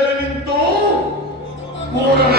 ಮೇಲೆ ನಿಂತು ಪೂರ್ಣ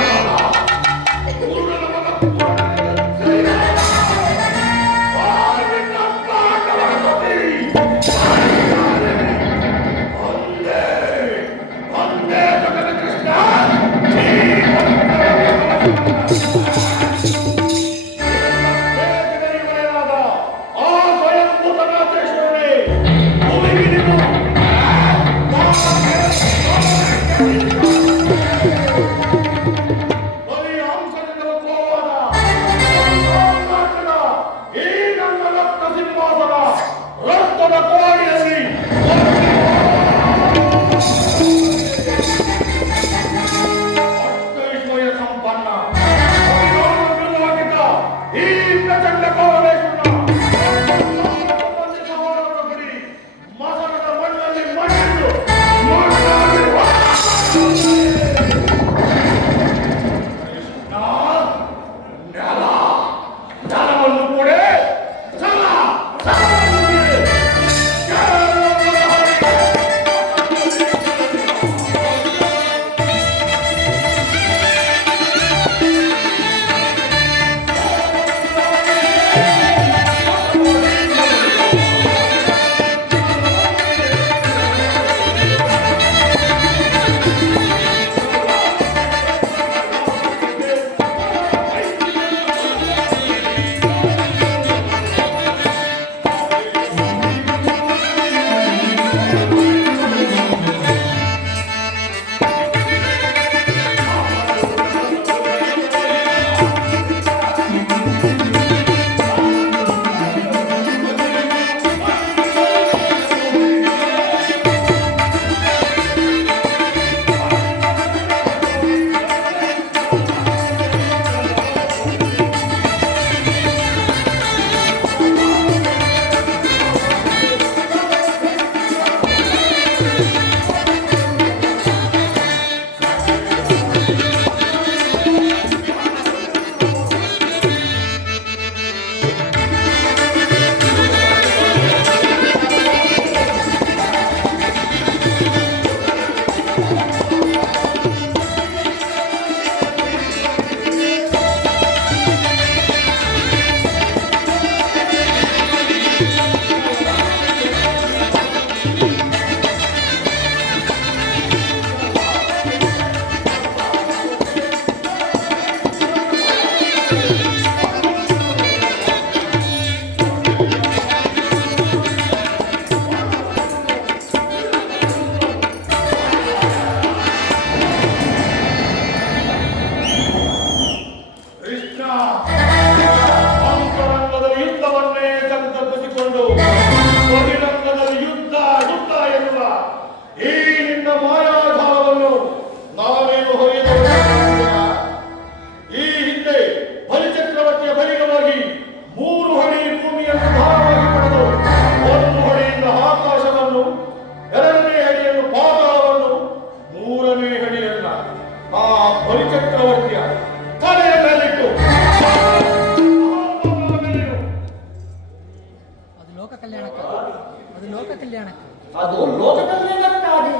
ಅದು ಲೋಕ ಕಲ್ಯಾಣಕ್ಕಾಗಿ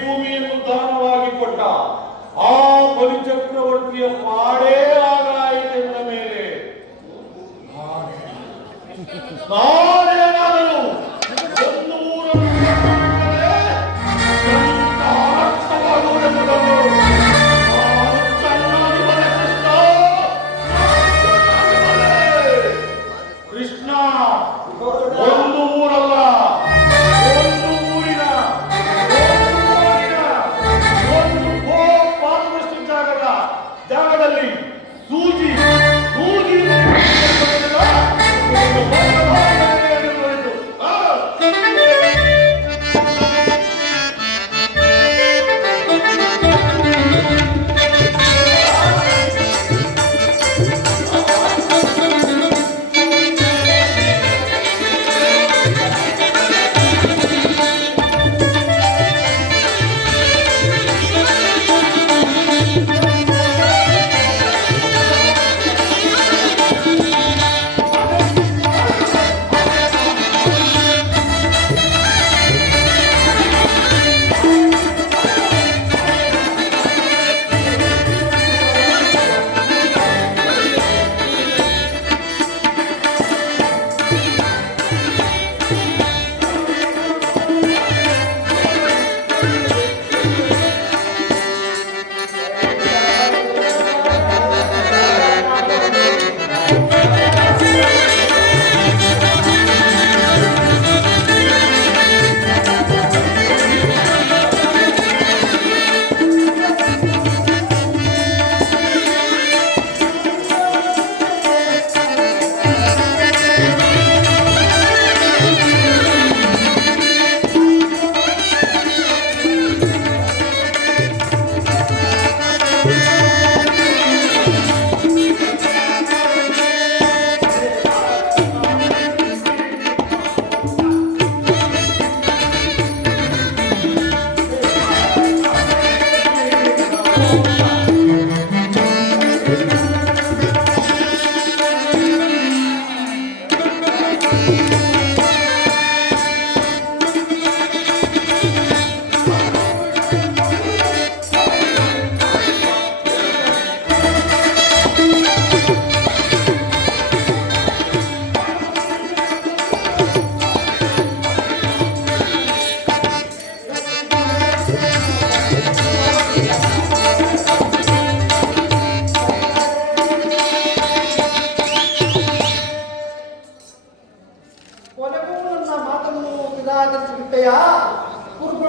ಭೂಮಿಯನ್ನು ದಾನವಾಗಿ ಕೊಟ್ಟ ಆ ಬಲಿಚಕ್ರವರ್ತಿಯ ಪಾಡೇ ಆಗಾಯಿತೆಂದ ಮೇಲೆ ನಾನೇನಾದರೂ ಒಂದು ಊರನ್ನು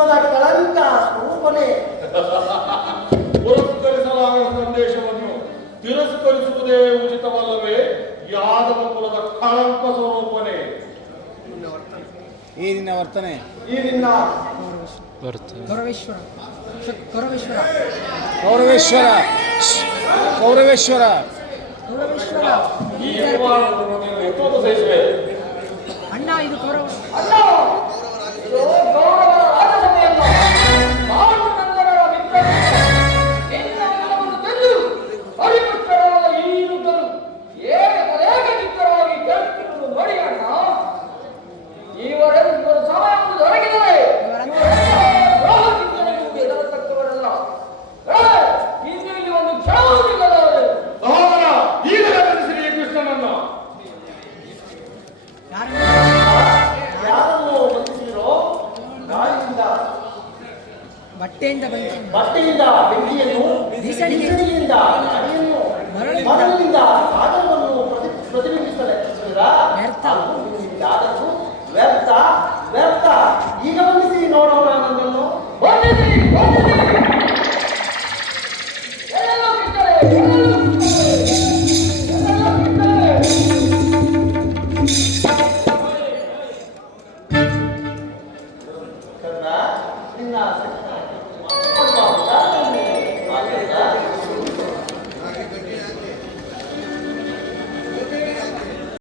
ಕುಲದ ಕಳಂಕ ಸ್ವರೂಪನೇ. ಪುರಸ್ಕರಿಸಲಾಗದ ಸಂದೇಶವನ್ನು ತಿರಸ್ಕರಿಸುವುದೇ ಉಚಿತವಲ್ಲವೇ? ಯಾದವ ಕುಲದ ಕಳಂಕ ಸ್ವರೂಪನೇ. ಈ ನಿನ್ನ ವರ್ತನೆ, ಈ ನಿನ್ನ ಕೌರವೇಶ್ವರ ಕೌರವೇಶ್ವರ ಕೌರವೇಶ್ವರ ಈ ಅಪಮಾನವನ್ನು ನೀನು ಎಷ್ಟೊಂದು ಸಹಿಸುವೆ? ಅಣ್ಣ ಇದು ಕೌರವ ಅಲ್ಲ, ಇದು ಗೌರವರ ರಾಜಸಭೆಯಲ್ಲ. ಭಾವನಂದನರ ಮಿತ್ರರೇ, ನಿನ್ನನ್ನು ತಂದು ಹರಿಪುತ್ರರಾದ ಈ ವೃದ್ಧರು ಏಕಚಿತ್ತರಾಗಿ ಕೇಳುತ್ತಿರುವುದು ನೋಡಿ ಅಣ್ಣ. ಇವರು ಸಮಯವನ್ನು ದೊರಕಿದರೆ ಎದರತಕ್ಕವರಲ್ಲ. ಇನ್ನು ಇಲ್ಲಿ ಒಂದು ಕ್ಷಣವಿಲ್ಲದವರು. ಸಹೋದರ, ಈಗಲೇ ಬಂಧಿಸಿರಿ ಈ ಕೃಷ್ಣನನ್ನು. ಯಾರನ್ನು ಬಂಧಿಸಿರೋ? ಗಾಳಿಯಿಂದ, ಬಟ್ಟೆಯಿಂದ ಬಂದ ಬಟ್ಟೆಯಿಂದ ಬೆಂಕಿಯನ್ನು, ಬೀಸಣಿಗೆಯಿಂದ ಅಡಿಯನ್ನು, ಮರಳಿನಿಂದ ಸಾಗರವನ್ನು ಪ್ರತಿಬಿಂಬಿಸಲು ಯತ್ನಿಸಿದಿರಾ? ವ್ಯರ್ಥ. ಯಾರನ್ನು ವ್ಯರ್ಥ ವ್ಯರ್ಥ. ಈಗ ಬಂಧಿಸಿ ನೋಡೋಣ ನನ್ನನ್ನು. ಬಂಧಿಸಿ ಬಂಧಿಸಿ. ಎಲ್ಲೆಲ್ಲೋ ಕಿತ್ತಳೆ, ಎಲ್ಲೆಲ್ಲೋ ಕಿತ್ತಳೆ, ಎಲ್ಲೆಲ್ಲೋ ಕಿತ್ತಳೆ. ಕರ್ಣ, ನಿನ್ನ